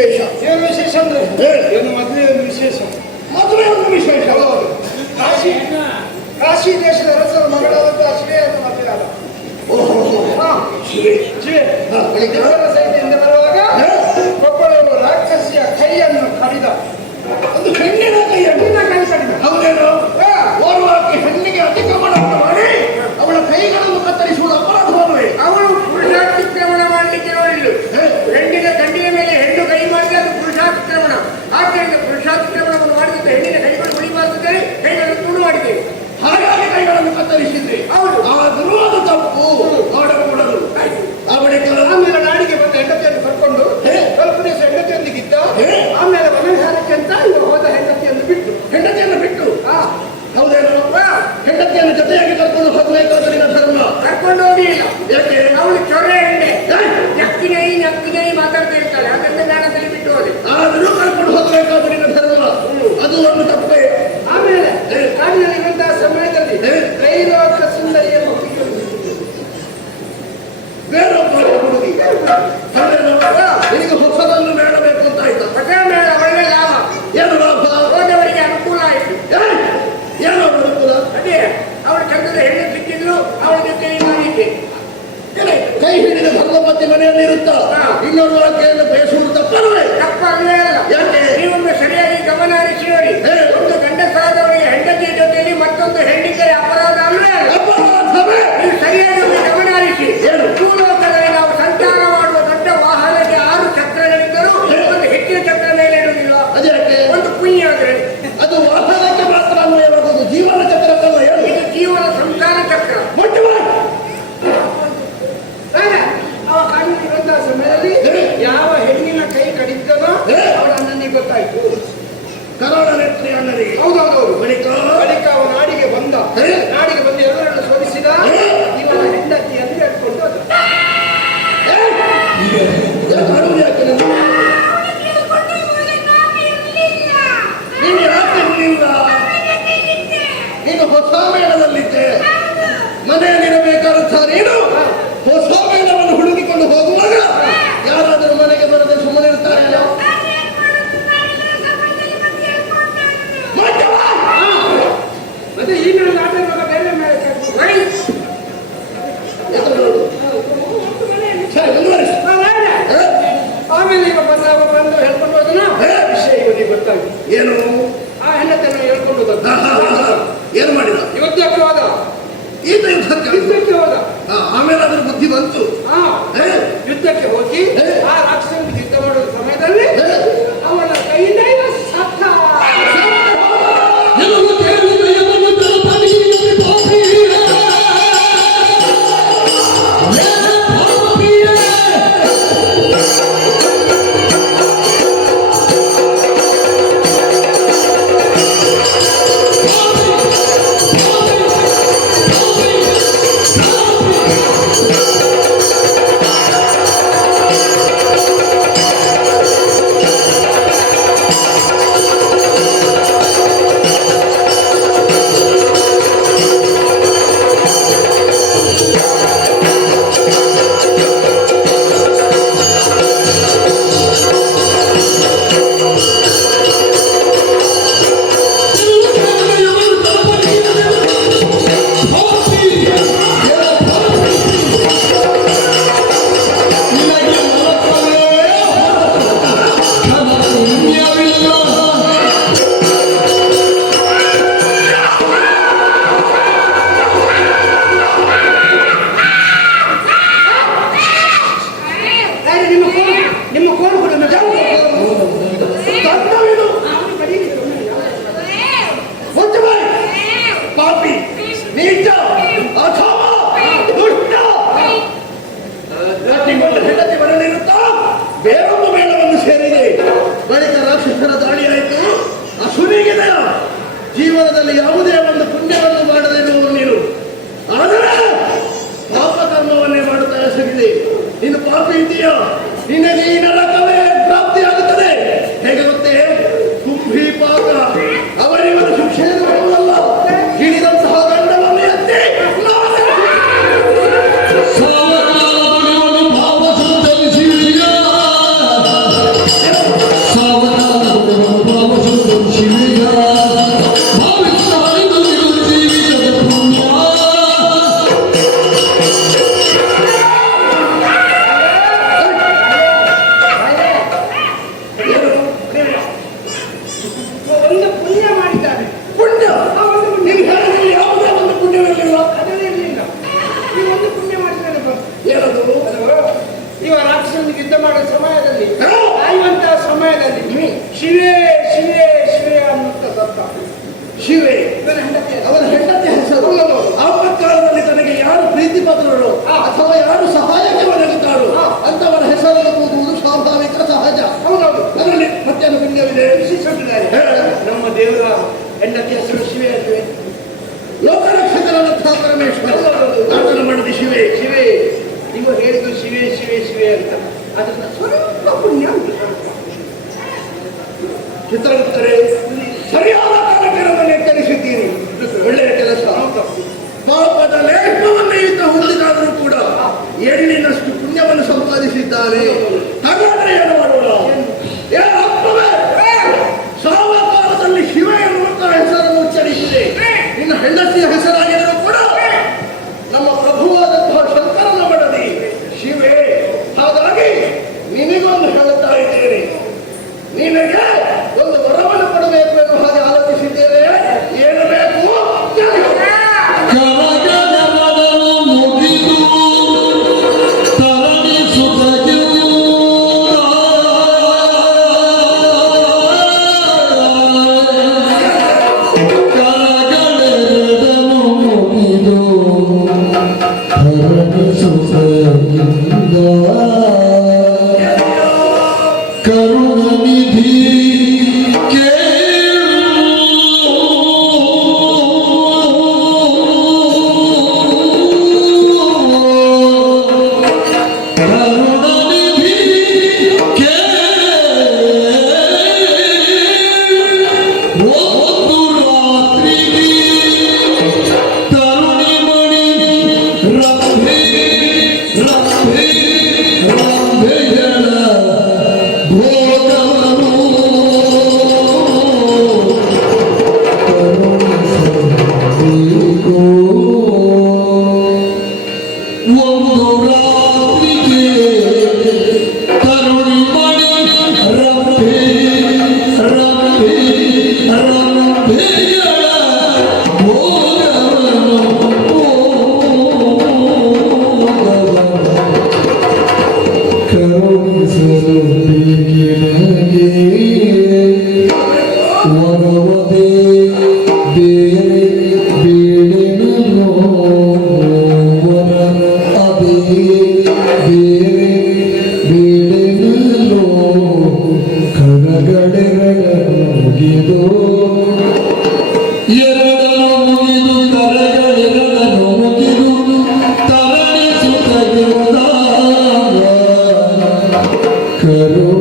ವಿಶೇಷ? ಏನು ವಿಶೇಷ ಅಂದ್ರೆ ಏನು ಮದುವೆ ಒಂದು ವಿಶೇಷ. ಮದುವೆ ಒಂದು ವಿಶೇಷ. ಕಾಶಿ ದೇಶದ ಅರಸರ ಮಗಳಾದಂತ ಶಿವೆಯನ್ನು ಮದುವೆ ಆದ. ಶಿವೆ ಸೈನ್ಯದಿಂದ ಬರುವಾಗ ಒಬ್ಬಳು ರಾಕ್ಷಸಿಯ ಕೈಯನ್ನು ಕಡಿದ. ಒಂದು ಹೆಣ್ಣಿನ ಕೈಯನ್ನು ಕಡಿದ. ಹೌದೇನು? ಓರ್ವಾಕೆ ಹೆಣ್ಣಿಗೆ ಅತಿಕ್ರಮಣವನ್ನು ಮಾಡಿ ಅವಳ ಕೈಗಳನ್ನು ಕತ್ತರಿಸುವುದು ಅಪರಾಧವೇ? ಅವಳು ಪುರುಷಾತಿಕ್ರಮಣ ಮಾಡಲಿಕ್ಕೆ ನೋಡಿಲ್ಲ. ಹೆಣ್ಣಿನ ಗಂಡಿನ ಮೇಲೆ ಹೆಣ್ಣು ಕೈ ಮಾಡಿದ್ರೆ ಅದು ಪುರುಷಾತಿಕ್ರಮಣ. ಆದ್ದರಿಂದ ಪುರುಷಾತಿಕ್ರಮಣವನ್ನು ಮಾಡಿದಂತ ಹೆಣ್ಣಿನ ಕೈಗಳು ಉಳಿಬಾರ್ದಿದ್ದರೆ ಕೈಗಳನ್ನು ತುಂಡು ಮಾಡಿದ್ದೇವೆ. ಹಾಗಾಗಿ ಕೈಗಳನ್ನು ಕತ್ತರಿಸಿದ್ರಿ. ಹೌದು. ಆದರೂ ಅದು ತಪ್ಪು ಮಾಡಕೂಡದು. ಆ ಬಳಿಕ ಆಮೇಲೆ ನಾಡಿಗೆ ಬಂದ ಹೆಂಡತಿಯನ್ನು ಕರ್ಕೊಂಡು ಸ್ವಲ್ಪ ದಿವಸ ಹೆಂಡತಿಯೊಂದಿಗಿದ್ದ. ಆಮೇಲೆ ಮನವಿಹಾರಕ್ಕೆ ಅಂತ ಇವರು ಹೋದ ಹೆಂಡತಿಯನ್ನು ಬಿಟ್ಟು. ಹೆಂಡತಿಯನ್ನು ಬಿಟ್ಟು? ಹೌದೇನು? ಹೆಂಡತಿಯನ್ನು ಜೊತೆಯಾಗಿ ಕರ್ಕೊಂಡು ಹೋಗಬೇಕಾದ್ರೆ ಧರ್ಮ ಕರ್ಕೊಂಡು ಹೋಗಿಲ್ಲ. ಯಾಕೆ? ಅವಳು ಚೊರೆ ಎಣ್ಣೆ ನಕ್ಕಿನೈ ಮಾತಾಡ್ತಾ ಇರ್ತಾಳೆ. ಅದರಿಂದ ನಾನು ತಲೆ ಬಿಟ್ಟು ಹೋದೆ. ಆದರೂ ಕರ್ಕೊಂಡು ಹೋಗಬೇಕಾದ್ರೆ ಧರ್ಮ ಅದು ಒಂದು ತಪ್ಪೇ. ಆಮೇಲೆ ಕಾಡಿನಲ್ಲಿ ಇರುವಂತಹ ಸಮಯದಲ್ಲಿ ತ್ರೈಲೋಕ ಸುಂದರಿಯನ್ನು ಬೇರೊಬ್ಬ ಹುಡುಗಿ ನಿನಗೆ ಹೊಸದನ್ನು ಮಾಡಬೇಕು ಅಂತ ಆಯ್ತು. ಹೊಸ ಮೇಳ ಒಳ್ಳೆ ಲಾಭ. ಏನು ಲಾಭ? ಹೋದವರಿಗೆ ಅನುಕೂಲ ಆಯಿತು. ಏನೋ ಅನುಕೂಲ? ಅದೇ ಅವಳು ಚಂದದ ಹೆಣ್ಣು ಸಿಕ್ಕಿದ್ರು ಅವಳ ಜೊತೆ ಮಾಡಿದ್ದೆ. ಕೈ ಹಿಡಿದ ಭಗವತಿ ಮನೆಯಲ್ಲಿ ಇರುತ್ತಾ ಇನ್ನೊಂದು ವಾಕ್ಯವನ್ನು ಬೇಸುವುದು ತಪ್ಪಲ್ವೇ? ತಪ್ಪಲ್ವೇ ಅಲ್ಲ. ಯಾಕೆ? ನೀವೊಮ್ಮೆ ಸರಿಯಾಗಿ ಗಮನ ಹರಿಸಿ ನೋಡಿ. ಒಂದು ಗಂಡಸಾದವರಿಗೆ ಹೆಂಡತಿಯ ಜೊತೆಯಲ್ಲಿ ಮತ್ತೊಂದು ಹೆಣ್ಣಿದ್ದರೆ ಅಪರಾಧ ಅಲ್ವೇ ಅಲ್ಲ? ಅಪರಾಧವೇ. ನೀವು ಸರಿಯಾಗಿ ಒಮ್ಮೆ ಗಮನ ಹರಿಸಿ. ಏನು? ಭೂಲೋಕದಲ್ಲಿ ನಾವು ಸಂಚಾರ ಮಾಡುವ ದೊಡ್ಡ ವಾಹನಕ್ಕೆ 6 ಚಕ್ರಗಳಿದ್ದರೂ ಒಂದು ಹೆಚ್ಚಿನ ಚಕ್ರ ಮೇಲೆ ಇಡುವುದಿಲ್ಲ. ಅದಕ್ಕೆ ಒಂದು ಪುಣ್ಯ ಆದ್ರೆ ಅದು ವಾಹನಕ್ಕೆ ಮಾತ್ರ ಅನ್ವಯವಾಗುವುದು, ಜೀವನ ಚಕ್ರಕ್ಕಲ್ಲ. ಏನು? ಇದು ಜೀವನ ಸಂಸಾರ ಚಕ್ರ. ಅವ ಕಾಡಿರುವಂತಹ ಸಮಯದಲ್ಲಿ ಯಾವ ಹೆಣ್ಣಿನ ಕೈ ಕಡಿದ್ದನೋ ಅವಳ ಅಣ್ಣನಿಗೆ ಗೊತ್ತಾಯ್ತು. ಕರಾಳ ನೆತ್ರಿ ಅಣ್ಣನಿಗೆ. ಹೌದೌದೌದು. ಬಳಿಕ ಅವ ನಾಡಿಗೆ ಬಂದ. ನಾಡಿಗೆ ಬಂದು ಎಲ್ಲರನ್ನು ಸೋಲಿಸಿದ. ಇವನ ಹೆಂಡತಿಯನ್ನು ಹೇಳ್ಕೊಂಡು ನೀನು ಯಾಕೆ ಇರಲಿಲ್ಲ? ನೀನು ಹೊಸ ಮೇಳದಲ್ಲಿದ್ದೆ. ಮನೆಯಲ್ಲಿರಬೇಕಾದಂಥ ನೀನು ಹೊಸ ಮೇಳವನ್ನು ಹುಡುಕಿಕೊಂಡು ಹೋಗುವಾಗ ಯಾರಾದರೂ ಮನೆಗೆ ಬರದೆ ಸುಮ್ಮನೆ ಇರ್ತಾರೆ? ಮತ್ತೆ ಈ ಮೇಲೆ ಆಟ ಇರುವಾಗ ಬೇರೆ ಮೇಲೆ ಆಮೇಲೆ ಈಗ ಬಂದು ಹೇಳ್ಕೊಂಡು ಹೋದನ ವಿಷಯ ಇವನಿಗೆ ಗೊತ್ತಾಯ್ತು. ಏನು? ಆ ಹೆಣ್ಣತನ್ನು ಹೇಳ್ಕೊಂಡು ಹೋದ. ಏನು ಮಾಡಿದ? ಯುದ್ಧಕ್ಕೆ ಹೋದ. ಈತ ಯುದ್ಧಕ್ಕೆ ಹೋದ. ಆಮೇಲೆ ಅದ್ರ ಬುದ್ಧಿ ಬಂತು. ಯುದ್ಧಕ್ಕೆ ಹೋಗಿ ಆ ರಾಕ್ಷಸನಿಗೆ ಯುದ್ಧ ಮಾಡುವ ಸಮಯದಲ್ಲಿ ಅವನ ಕೈಯಿಂದ ಸತ್ತ. ಜೀವನದಲ್ಲಿ ಯಾವುದೇ ಒಂದು ಪುಣ್ಯವನ್ನು ಮಾಡದಿರುವವರು ನೀನು. ಆದರೆ ಪಾಪ ಕರ್ಮವನ್ನೇ ಮಾಡುತ್ತಾ ಹೆಸರಿದೆ. ನೀನು ಪಾಪಿ ಇದೆಯಾ? ನಿನಗೆ ಈ ನರಕವೇ ಪ್ರಾಪ್ತಿಯಾಗುತ್ತದೆ. ಹೇಗೆ ಗೊತ್ತೇ? ಕುಂಭಿ ಪಾಪ ಅವರಿವರ ಶಿಕ್ಷೆಯನ್ನು ಕೊಡುವುದಲ್ಲ, ಹಿಡಿದಂತಹ ದಂಡವನ್ನು ಎತ್ತಿ ಭಾವ ಸಂಚರಿಸಿದೆಯಾ ಶಿವಿಯ ಭವಿಷ್ಯ ಹರಿದು ಜೀವಿತದ ಪುಣ್ಯ ಒಂದು ಪುಣ್ಯ ಮಾಡಿದ್ದಾರೆ. ಪುಣ್ಯ ಆ ಒಂದು ಪುಣ್ಯ. ನೀವು ಹೇಳಿದ್ರೆ ಯಾವುದೇ ಒಂದು ಪುಣ್ಯವಿರಲಿಲ್ಲ. ಅದನ್ನೇ ಇರಲಿಲ್ಲ. ಈ ಒಂದು ಪುಣ್ಯ ಮಾಡಿದ್ದಾನೆ ಪ್ರಭು. ಏನದು? ಇವ ರಾಕ್ಷಸನಿಗೆ ಯುದ್ಧ ಮಾಡೋ ಸಮಯದಲ್ಲಿ ಹಾ? ಕಾಯುವಂತಹ ಸಮಯದಲ್ಲಿ ಶಿವೇ ಶಿವೇ ಶಿವೇ ಅನ್ನುತ್ತ ಸತ್ತ. ಶಿವೆ ಇವನ ಹೆಂಡತಿ ಅದು. ಅವನ ಹೆಂಡತಿ ಹೆಸರು. ಆಪತ್ಕಾಲದಲ್ಲಿ ತನಗೆ ಯಾರು ಪ್ರೀತಿ ಪಾತ್ರರು ಅಥವಾ ಯಾರು ಸಹಾಯಕ್ಕೆ ಒದಗುತ್ತಾರೋ ಅಂತವರ ಹೆಸರನ್ನು ಕೂಗುವುದು ಸ್ವಾಭಾವಿಕ ಸಹಜ. ಹೌದೌದು. ಅದರಲ್ಲಿ ಮತ್ತೇನು ಪುಣ್ಯವಿದೆ? ವಿಶೇಷವಿದ್ದಾರೆ. ಹೇಳು. ನಮ್ಮ ದೇವರ ಹೆಂಡತಿ ಹೆಸರು ಶಿವೇ ಶಿವೆ. ಲೋಕರಕ್ಷಕನಾದಂಥ ಪರಮೇಶ್ವರ ಆತನ ಮಾಡಿದ ಶಿವೆ. ಶಿವೇ ನೀವು ಹೇಳಿದ್ದು ಶಿವೇ ಶಿವೇ ಶಿವೇ ಅಂತ ಅದನ್ನ ಸ್ವಲ್ಪ ಪುಣ್ಯ ಉಂಟು. ಚಿತ್ರಗುಪ್ತರೇ, ಸರಿಯಾದ ಕಾಲಕ್ಕೆ ನಮ್ಮನ್ನು ಎಚ್ಚರಿಸಿದ್ದೀರಿ. ಒಳ್ಳೆಯ ಕೆಲಸ. ಪಾಪದ ಲೇಪವನ್ನು ಈತ ಹೊಂದಿದಾದರೂ ಕೂಡ ಎಳ್ಳಿನಷ್ಟು ಪುಣ್ಯವನ್ನು ಸಂಪಾದಿಸಿದ್ದಾನೆ. ಹಾಗಾದ್ರೆ ಏನು ಮಾಡೋಣ? ಸಾವಕಾಲದಲ್ಲಿ ಶಿವ ಎನ್ನುವಂತಹ ಹೆಸರನ್ನು ಉಚ್ಚರಿಸಿದೆ. ನಿನ್ನ ಹೆಂಡತಿಯ ಹೆಸರಾಗಿದ್ದರೂ ಕೂಡ ನಮ್ಮ ಪ್ರಭುವಾದಂತಹ ಶಂಕರನ ಮಡದಿ ಶಿವೆ. ಹಾಗಾಗಿ ನಿನಗೊಂದು ಹೇಳುತ್ತಾ ಇದ್ದೇನೆ, ನಿನಗೆ ಒಂದು ವರವನ್ನು ಕೊಡಬೇಕು ಎನ್ನುವ ಹಾಗೆ ಆಲೋಚಿಸಿದ್ದೇನೆ. ಏನು ಬೇಕು? ಕರಗಡವನ್ನು ಮುಗಿದು ತರಣಿಸುತ್ತಗಿರು ಕರಗಡವನ್ನು ಮುಗಿದು ತರಣಿಸುತ್ತಗಿಂದ ಕರುಣನಿಧಿ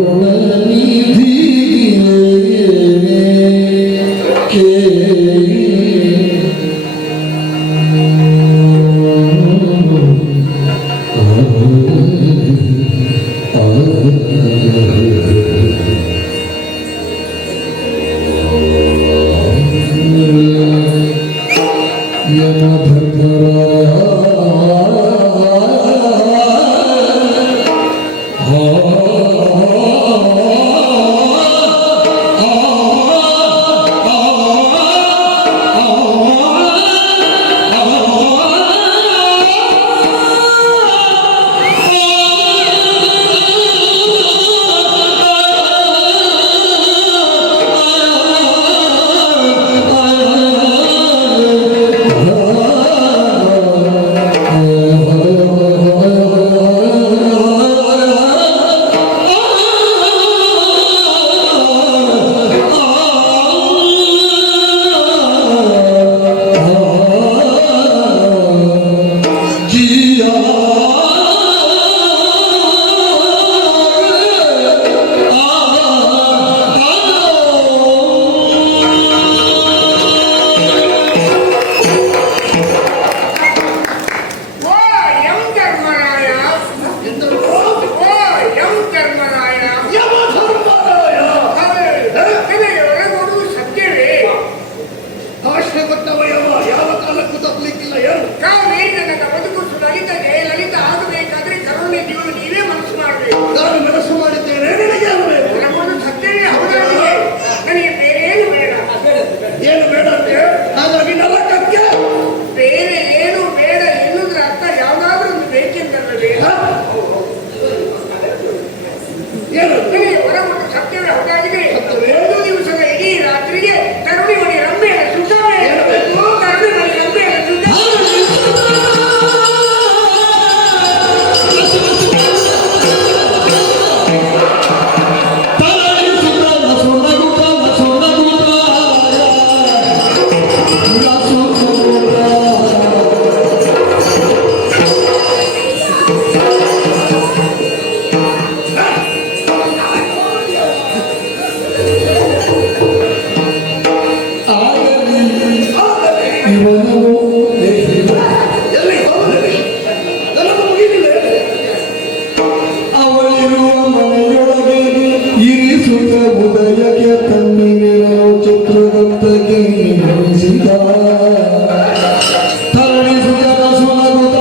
ಕರುಣನಿಧಿ ಜೀವನವು ಎಲ್ಲಿ ಹೋಗಲಿ ನನ್ನದು ಮುಗಿದಿಲ್ಲ. ಅವಳಿರುವ ಮನೆಯೊಳಗೆ ಇರಿಸುತ್ತ ಉದಯಕ್ಕೆ ತನ್ನಿರಲು ಚಿತ್ರಗುಪ್ತಕ್ಕೆ ನಿರ್ಮಿಸಿದ ತರಣಿಸುತ್ತ ಸುನಗುತ್ತ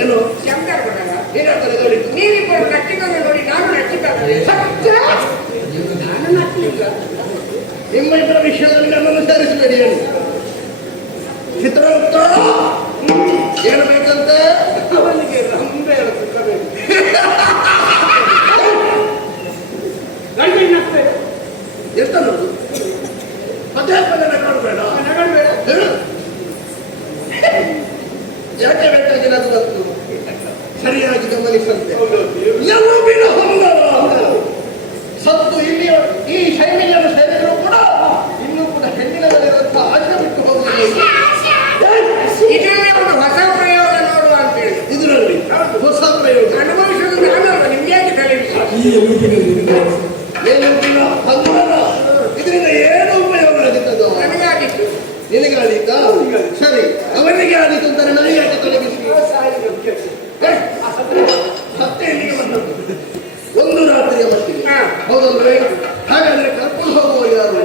ಏನು ಶಂಕರ್ ಬರಲ್ಲ. ಏನಾಗ್ತದೆ ನೋಡಿ. ನೀವಿಬ್ಬರು ನಟ್ಟಿಕೊಂಡು ನೋಡಿ, ನಾನು ನಟ್ಟಿದ್ದಾರೆ. ಸತ್ಯ ನಾನು ನಟ್ಟಲಿಲ್ಲ. ನಿಮ್ಮ ಇಬ್ಬರ ವಿಷಯದಲ್ಲಿ ನನ್ನನ್ನು ಸೇರಿಸಬೇಡಿ. ಏನು ಚಿತ್ರಗುಪ್ತ ಏನು ಬೇಕಂತೆ? ಅವನಿಗೆ ರಂಬೆ ಸುಖಬೇಕು. ಗಂಡಿ ನಗ್ಬೇಕು. ಎಂತ ನೋಡು ಪದೇ ಪದೇ ನಗಾಡಬೇಡ. ನಗಡ್ಬೇಡ. ಹೇಳು. ಯಾಕೆ ಬೇಕಾಗಿಲ್ಲ ಅದು ಗೊತ್ತು. ಸರಿಯಾಗಿ ಗಮನಿಸಂತೆ. ಯೌವಿನ ಹೊಂಗಲ. ಸತ್ತು ಇಲ್ಲಿ ಈ ಶೈಲಿಯನ್ನು ಸೇರಿದ್ರು ಕೂಡ ಇನ್ನೂ ಕೂಡ ಹೆಣ್ಣಿನಲ್ಲಿರುವಂತಹ ಆಶೆ ಬಿಟ್ಟು ಹೋಗಲಿಲ್ಲ. ಇದನ್ನೇ ಒಂದು ಹೊಸ ಪ್ರಯೋಗ ನೋಡುವ ಅಂತ ಹೇಳಿ ಇದರಲ್ಲಿ ಹೊಸ ಪ್ರಯೋಗ ಅನುಭವಿಸುವುದು ನಾನಲ್ಲ, ನಿಮ್ಗೆ ತಲೆ ಬಿಸಿ. ಈ ಎಲುಬಿನಲ್ಲಿ ಏನಿಲ್ಲ ಹಂಗಲ್ಲ. ಇದರಿಂದ ಏನು ಉಪಯೋಗ ಆಗಿತ್ತದು? ನನಗಾಗಿತ್ತು. ನಿನಗಾದೀತಾ? ಸರಿ, ಅವನಿಗೆ ಆದೀತು ಅಂತಾರೆ, ನನಗೆ ಯಾಕೆ ತೊಲಗಿಸಿ? ಸತ್ಯ ಇಲ್ಲಿಗೆ ಬಂದದ್ದು ಒಂದು ರಾತ್ರಿಯ ಮಟ್ಟಿಗೆ. ಹಾ. ಹೌದಲ್ವೇ? ಹಾಗಾದ್ರೆ ಕರ್ಕೊಂಡು ಹೋಗುವ ಯಾರು?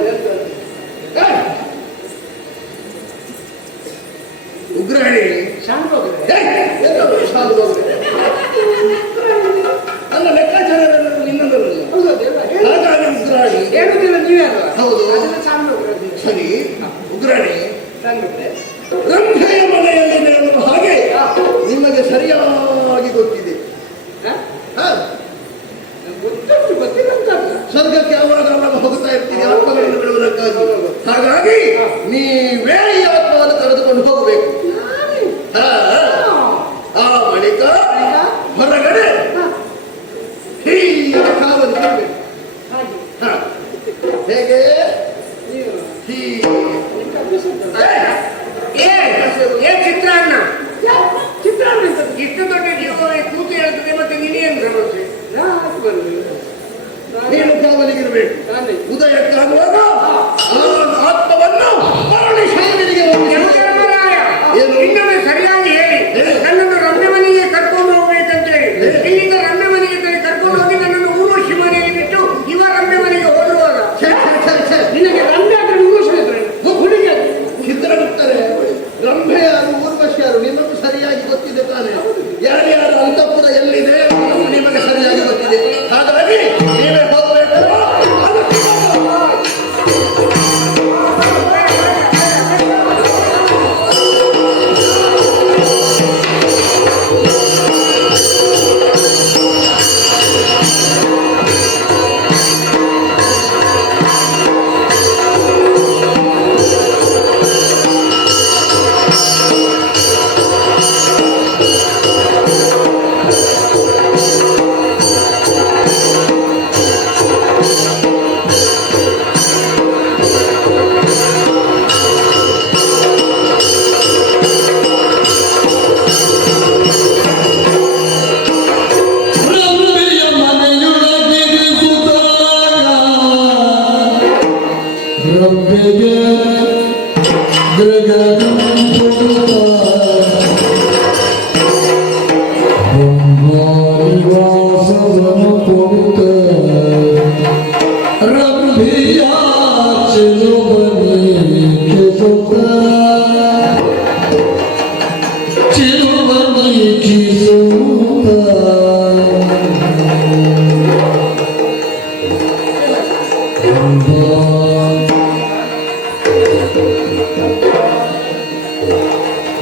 ಉಗ್ರಾಣಿ ಶಾಂತ ಹೋಗಿದೆ. ನನ್ನ ಲೆಕ್ಕಾಚಾರ ನಿನ್ನದಲ್ಲ. ಹಾಗಾಗಿ ಉಗ್ರಾಣಿ ಹೇಳುದಿಲ್ಲ ನೀವೇ ಅಲ್ವಾ? ಹೌದು. ಅದನ್ನ ಶಾಂತ ಹೋಗಿದೆ. ಸರಿ, ಉಗ್ರಾಣಿ ತಂದಿದ್ದೆ. ರಂಭೆಯ ಮನೆಯಲ್ಲಿದೆ ಅನ್ನುವ ಹಾಗೆ ನಿಮಗೆ ಸರಿಯಾಗಿ ಗೊತ್ತಿದೆ. ಹ? ಗೊತ್ತುಂಟು, ಗೊತ್ತಿಲ್ಲ ಅಂತ ಅಲ್ಲ. ಸ್ವರ್ಗಕ್ಕೆ ಯಾವಾಗ ಅವಾಗ ಹೋಗ್ತಾ ಇರ್ತೀರಿ ಆತ್ಮಗಳನ್ನು ಬಿಡುವುದಕ್ಕಾಗಿ. ಹಾಗಾಗಿ ನೀವೇ ಈ ಆತ್ಮವನ್ನು ಕರೆದುಕೊಂಡು ಹೋಗಬೇಕು. ಹ? ಆ ಬಳಿಕ ಹೊರಗಡೆ ಹೀಗೆ ಕಾವಲು ಇರಬೇಕು. ಹಾಗೆ. ಹ. ಹೇಗೆ? ನೀವು ಹೀಗೆ. ಏ ಚಿತ್ರಾನ್ನ ಚಿತ್ರಾನ್ನ ಇಷ್ಟು ದೊಡ್ಡ ಜೀವ ಕೂತು ಹೇಳ್ತದೆ, ಮತ್ತೆ ನೀನೇನು ಸಮಸ್ಯೆ? ನೀನು ಕಾವಲಿಗಿರಬೇಕು. ಉದಯಕ್ಕಾಗುವಾಗ ಆ ಆತ್ಮವನ್ನು ಮರಳಿ ಶೈಲಿಗೆ ಯಮಧರ್ಮರಾಯ, ಏನು? ಇನ್ನೊಮ್ಮೆ ಸರಿಯಾಗಿ ಹೇಳಿ. ನನ್ನನ್ನು ರಮ್ಯಮನೆಗೆ ಕರ್ಕೊಂಡು ಹೋಗ್ಬೇಕಂತ ಹೇಳಿ ಇಲ್ಲಿಂದ ರಮ್ಯಮನೆಗೆ ಕರ್ಕೊಂಡು ಹೋಗಿ ನನ್ನನ್ನು ಊರ್ವಶಿ ಮನೆಯಲ್ಲಿ ಬಿಟ್ಟು ಇವ ರಮ್ಯಮನೆಗೆ ಹೋಗಿರುವಾಗ ನಿನಗೆ ರಮ್ಯ ಅಂದ್ರೆ ಊರ್ವಶಿ ಹುಡುಗಿ ಚಿತ್ರಗುಪ್ತರೆ, ರಂಭೆ ಯಾರು ಊರ್ವಶಿ ಯಾರು ನಿಮಗೂ ಸರಿಯಾಗಿ ಗೊತ್ತಿದೆ ತಾನೆ. ಯಾರ್ಯಾರ ಅಂತಃಪುರ ಎಲ್ಲಿದೆ ಅನ್ನೋದು ನಿಮಗೆ ಸರಿಯಾಗಿ ಗೊತ್ತಿದೆ. ಹಾಗಾಗಿ ನೀವೇ ಹೋಗಬೇಕು. ರಂಭೆಯ ಮನೆಯೊಳಗಿರಿಸುತ್ತ ರಂಭೆಗೆ ನಿವಾಸವನ್ನು ಕೊಡುತ್ತ ರಂಭೆಯ ಚೆಲುವನೆ ಕೆಸುತ್ತ ಚೆಲುವನೆ ಕಿಸುತ್ತ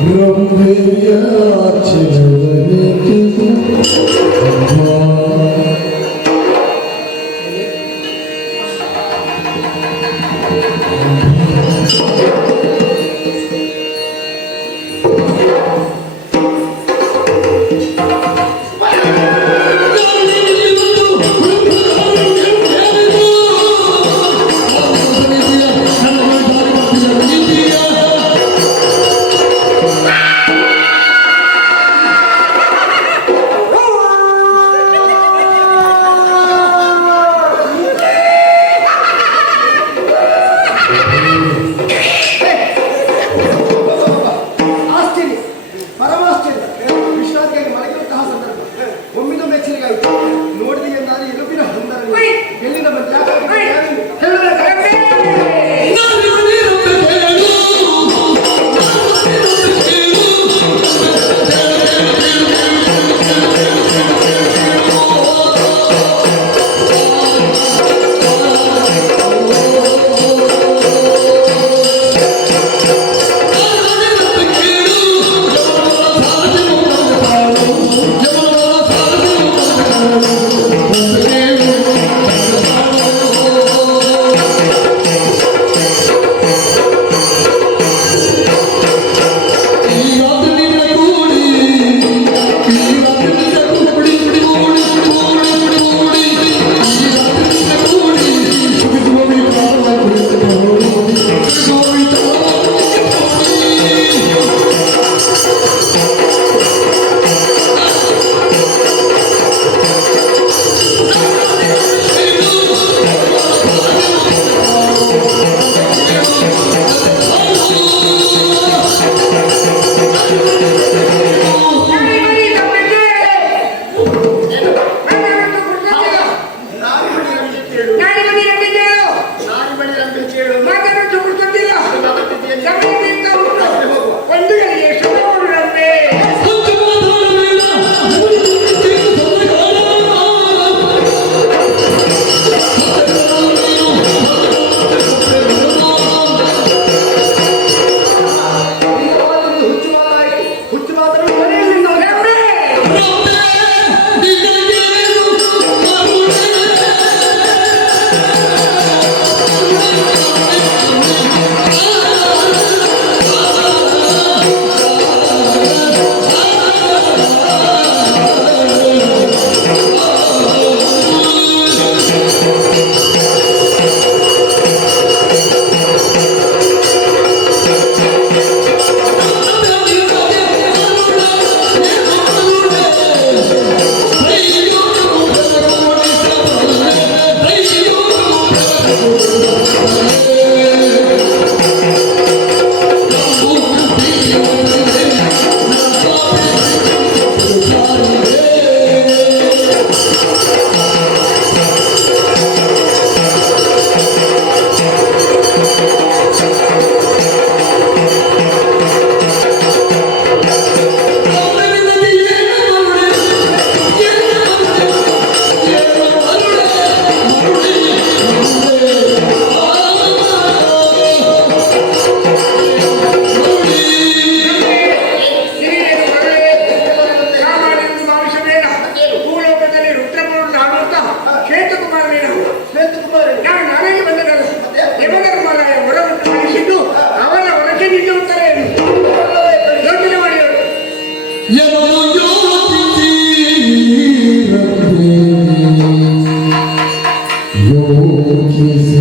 ರಂಭೆಯ ಚೆಲುವನೆ ಕಿಸುತ್ತ ಯೋಚಿಸಿ